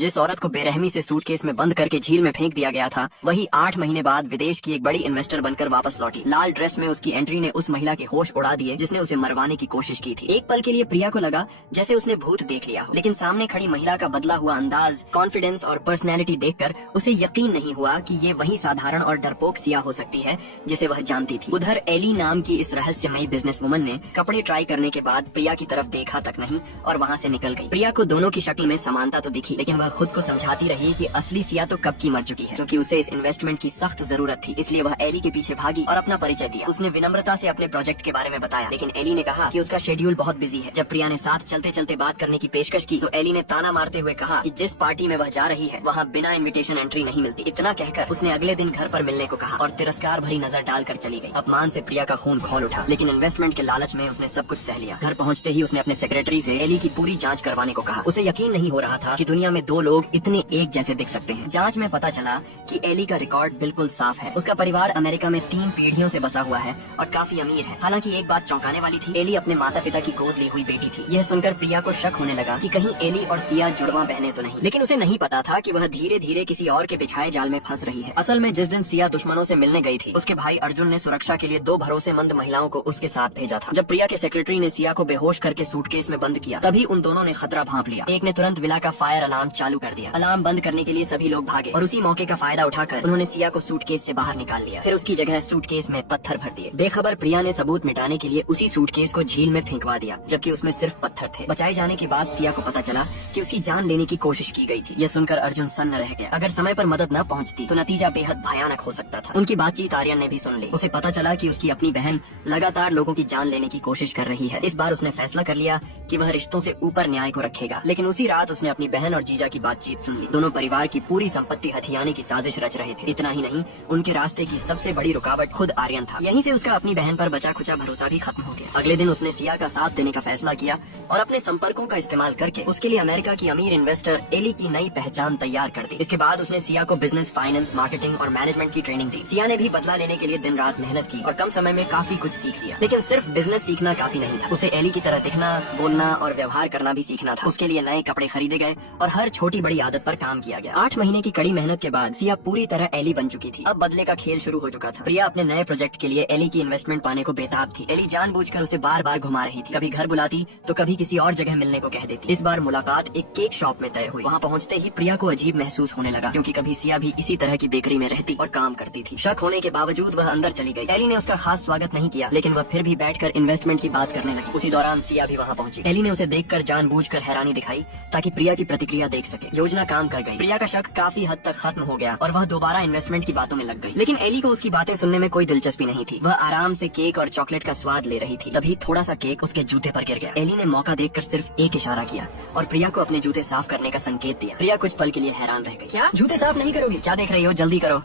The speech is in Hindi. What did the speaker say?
जिस औरत को बेरहमी से सूटकेस में बंद करके झील में फेंक दिया गया था, वही 8 महीने बाद विदेश की एक बड़ी इन्वेस्टर बनकर वापस लौटी। लाल ड्रेस में उसकी एंट्री ने उस महिला के होश उड़ा दिए जिसने उसे मरवाने की कोशिश की थी। एक पल के लिए प्रिया को लगा जैसे उसने भूत देख लिया हो, लेकिन सामने खड़ी महिला का बदला हुआ अंदाज, कॉन्फिडेंस और पर्सनैलिटी देखकर उसे यकीन नहीं हुआ कि ये वही साधारण और डरपोक सिया हो सकती है जिसे वह जानती थी। उधर एली नाम की इस रहस्यमयी बिजनेस वुमन ने कपड़े ट्राई करने के बाद प्रिया की तरफ देखा तक नहीं और वहाँ से निकल गई। प्रिया को दोनों की शक्ल में समानता तो दिखी, लेकिन वह खुद को समझाती रही कि असली सिया तो कब की मर चुकी है, क्योंकि उसे इस इन्वेस्टमेंट की सख्त जरूरत थी। इसलिए वह एली के पीछे भागी और अपना परिचय दिया। उसने विनम्रता से अपने प्रोजेक्ट के बारे में बताया, लेकिन एली ने कहा कि उसका शेड्यूल बहुत बिजी है। जब प्रिया ने साथ चलते चलते बात करने की पेशकश की तो एली ने ताना मारते हुए कहा कि जिस पार्टी में वह जा रही है वहाँ बिना इन्विटेशन एंट्री नहीं मिलती। इतना कहकर उसने अगले दिन घर पर मिलने को कहा और तिरस्कार भरी नजर डालकर चली गई। अपमान से प्रिया का खून खौल उठा, लेकिन इन्वेस्टमेंट के लालच में उसने सब कुछ सह लिया। घर पहुँचते ही उसने अपने सेक्रेटरी से एली की पूरी जाँच करवाने को कहा। उसे यकीन नहीं हो रहा था कि दुनिया में दो लोग इतने एक जैसे दिख सकते हैं। जांच में पता चला कि एली का रिकॉर्ड बिल्कुल साफ है। उसका परिवार अमेरिका में 3 पीढ़ियों से बसा हुआ है और काफी अमीर है। हालांकि एक बात चौंकाने वाली थी, एली अपने माता पिता की गोद ली हुई बेटी थी। यह सुनकर प्रिया को शक होने लगा कि कहीं एली और सिया जुड़वा बहनें तो नहीं, लेकिन उसे नहीं पता था कि वह धीरे धीरे किसी और के बिछाए जाल में फंस रही है। असल में जिस दिन सिया दुश्मनों से मिलने गई थी, उसके भाई अर्जुन ने सुरक्षा के लिए 2 भरोसेमंद महिलाओं को उसके साथ भेजा था। जब प्रिया के सेक्रेटरी ने सिया को बेहोश करके सूटकेस में बंद किया, तभी उन दोनों ने खतरा भांप लिया। एक ने तुरंत विला का फायर अलार्म चालू कर दिया। अलार्म बंद करने के लिए सभी लोग भागे और उसी मौके का फायदा उठाकर उन्होंने सिया को सूटकेस से बाहर निकाल लिया। फिर उसकी जगह सूटकेस में पत्थर भर दिए। बेखबर प्रिया ने सबूत मिटाने के लिए उसी सूटकेस को झील में फेंकवा दिया, जबकि उसमें सिर्फ पत्थर थे। बचाए जाने के बाद सिया को पता चला कि उसकी जान लेने की कोशिश की गई थी। यह सुनकर अर्जुन सन्न रह गया। अगर समय पर मदद न पहुंचती तो नतीजा बेहद भयानक हो सकता था। उनकी बातचीत आर्यन ने भी सुन ली। उसे पता चला कि उसकी अपनी बहन लगातार लोगों की जान लेने की कोशिश कर रही है। इस बार उसने फैसला कर लिया कि वह रिश्तों से ऊपर न्याय को रखेगा। लेकिन उसी रात उसने अपनी बहन और जीजा की बातचीत सुन ली। दोनों परिवार की पूरी संपत्ति हथियाने की साजिश रच रहे थे। इतना ही नहीं, उनके रास्ते की सबसे बड़ी रुकावट खुद आर्यन था। यहीं से उसका अपनी बहन पर बचा खुचा भरोसा भी खत्म हो गया। अगले दिन उसने सिया का साथ देने का फैसला किया और अपने संपर्कों का इस्तेमाल करके उसके लिए अमेरिका की अमीर इन्वेस्टर एली की नई पहचान तैयार कर दी। इसके बाद उसने सिया को बिजनेस, फाइनेंस, मार्केटिंग और मैनेजमेंट की ट्रेनिंग दी। सिया ने भी बदला लेने के लिए दिन रात मेहनत की और कम समय में काफी कुछ सीख लिया। लेकिन सिर्फ बिजनेस सीखना काफी नहीं था, उसे एली की तरह दिखना, बोलना और व्यवहार करना भी सीखना था। उसके लिए नए कपड़े खरीदे गए और हर छोटी बड़ी आदत पर काम किया गया। 8 महीने की कड़ी मेहनत के बाद सिया पूरी तरह एली बन चुकी थी। अब बदले का खेल शुरू हो चुका था। प्रिया अपने नए प्रोजेक्ट के लिए एली की इन्वेस्टमेंट पाने को बेताब थी। एली जानबूझकर उसे बार बार घुमा रही थी। कभी घर बुलाती तो कभी किसी और जगह मिलने को कह देती। इस बार मुलाकात एक केक शॉप में तय हुई। वहाँ पहुँचते ही प्रिया को अजीब महसूस होने लगा, क्योंकि कभी सिया भी इसी तरह की बेकरी में रहती और काम करती थी। शक होने के बावजूद वह अंदर चली गई। एली ने उसका खास स्वागत नहीं किया, लेकिन वह फिर भी बैठकर इन्वेस्टमेंट की बात करने लगी। उसी दौरान सिया भी वहाँ पहुंची। एली ने उसे देखकर जानबूझकर हैरानी दिखाई ताकि प्रिया की प्रतिक्रिया देख सके। योजना काम कर गई। प्रिया का शक काफी हद तक खत्म हो गया और वह दोबारा इन्वेस्टमेंट की बातों में लग गई। लेकिन एली को उसकी बातें सुनने में कोई दिलचस्पी नहीं थी। वह आराम से केक और चॉकलेट का स्वाद ले रही थी। तभी थोड़ा सा केक उसके जूते पर गिर गया। एली ने मौका देखकर सिर्फ एक इशारा किया और प्रिया को अपने जूते साफ करने का संकेत दिया। प्रिया कुछ पल के लिए हैरान रह गई। क्या जूते साफ नहीं करोगी? क्या देख रही हो, जल्दी करो।